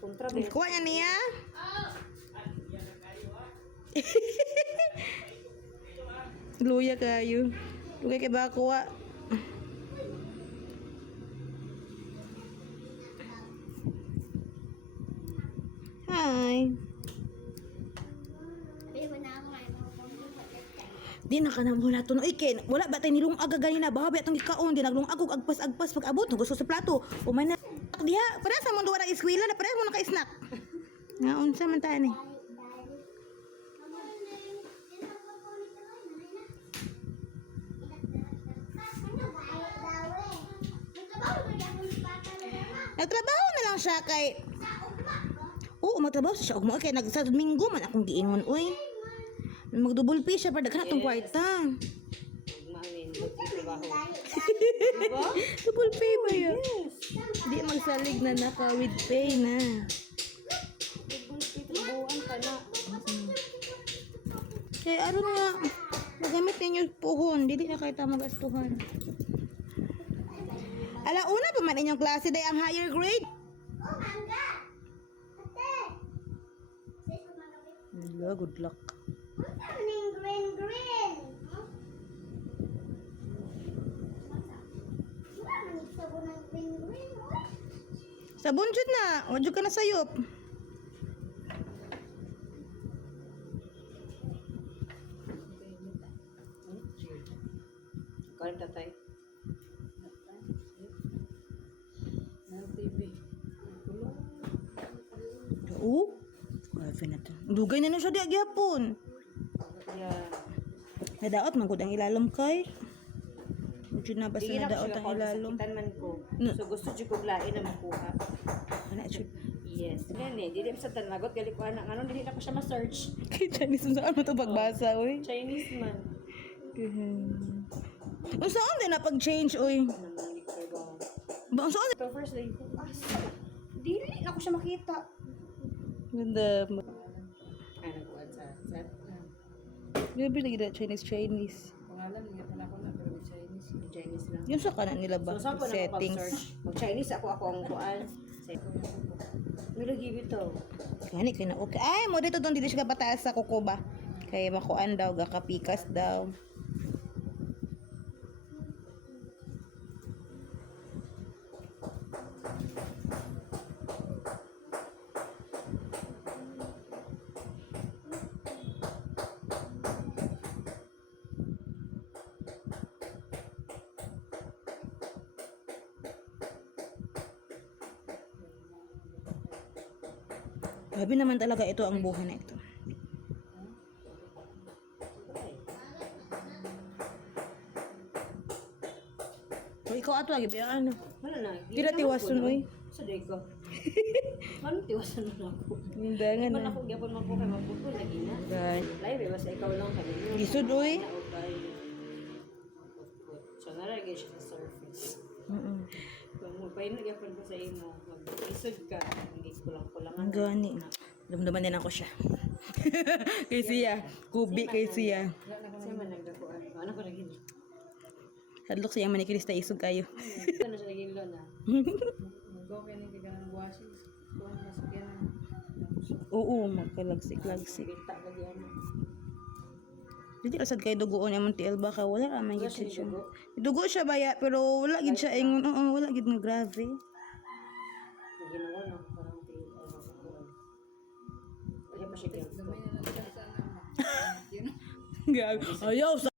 Kontra din. Kuha niya niya. Luya kayo. Luya kay ba kuha? Hi. Di na ka na muna to. Ay, Ken, wala ba tayo nilong agagay na bahabi atong ikaon. Di naglong agog agpas-agpas pag abot. Gusto sa plato. Umay na. Diha, para sa mundo wala iskwila na para mo naka-snack. Nga, unsa man tayo ni. Nagtrabaho na lang siya kay... Oo, magtrabaho siya. Ugmo kay sa Domingo man akong giingon, uy. Magdouble pay siya para daghan atong kwarta. Mamin, magtrabaho. Double pay ba yun? Di magsalig na naka with pay na. Buwan ka na. Kaya ano nga, magamit ninyo puhon, dili na kayo magastuhan. Alauna pa man inyong klase day ang higher grade. Yeah, good luck. Sabon jud na, wajud ka na sayop. Kain tatay. Oo. Grabe na to. Dugay na siya di agyapon. Yeah. Nadaot man gud ang ilalom kay. Wajud na basta Di na nadaot ko ang siya ilalom. kasakitan man ko. No. So gusto dyan kong lain na makuha. Ana jud. Yes. Yan eh. Dili sa tanagot. Gali ko anak. Ano, dili na ko siya ma-search. Kay Chinese saan mo to pagbasa oy. Chinese man. Unsaon din na pag-change oy? Naman ko ba? Ba unsaon? Ito first day ko. Dili na ko siya makita. Ganda. Ay, nagkuhan sa set. Grabe lagi na Chinese. Pangalan, nga pala ko na, pero Chinese. Chinese lang. Yung sa kanan nila ba? So, saan ko na Settings. pag-search? Mag-Chinese ako ang kuan. Milo give ito. Gani kay na okay. Ay, mo dito dong dili siya kapataas sa kuko ba? Kay makuan daw, gakapikas daw. Grabe naman talaga ito ang buhay na ito. So, ikaw ato lagi biya ano? Wala na. Tira tiwason oy. Sa day ko. Ano tiwason na ako? Hindangan Man na. ako gyapon man ko kay mapupul lagi na. Right. Live basta ikaw lang kami. Isod oy. So nalagay siya sa surface. Kung magpahinag gyapon ko sa imo, mag-isod ka, hindi kulang-kulangan. Gani. Lumduman din ako siya. Kay siya. Kubi kay siya. Kasi man nagdakuan. Ano ko lagi? Hadlok siya man ni Krista isog kayo. Ano siya lagi lo na? Mag-go kayo ng kaganang buwasis. Kung nasakyan. Oo, magkalagsik-lagsik. Binta lagi ano. Dili asad kay dugoon among TL baka wala ra man Wala gid siya siya. dugo? Dugo siya baya pero wala gid siya ingon. Oo, wala gid nga grave. Ginawa na parang tayo ay makukuha. Kaya pa siya gyapon. Gag. Ayaw sa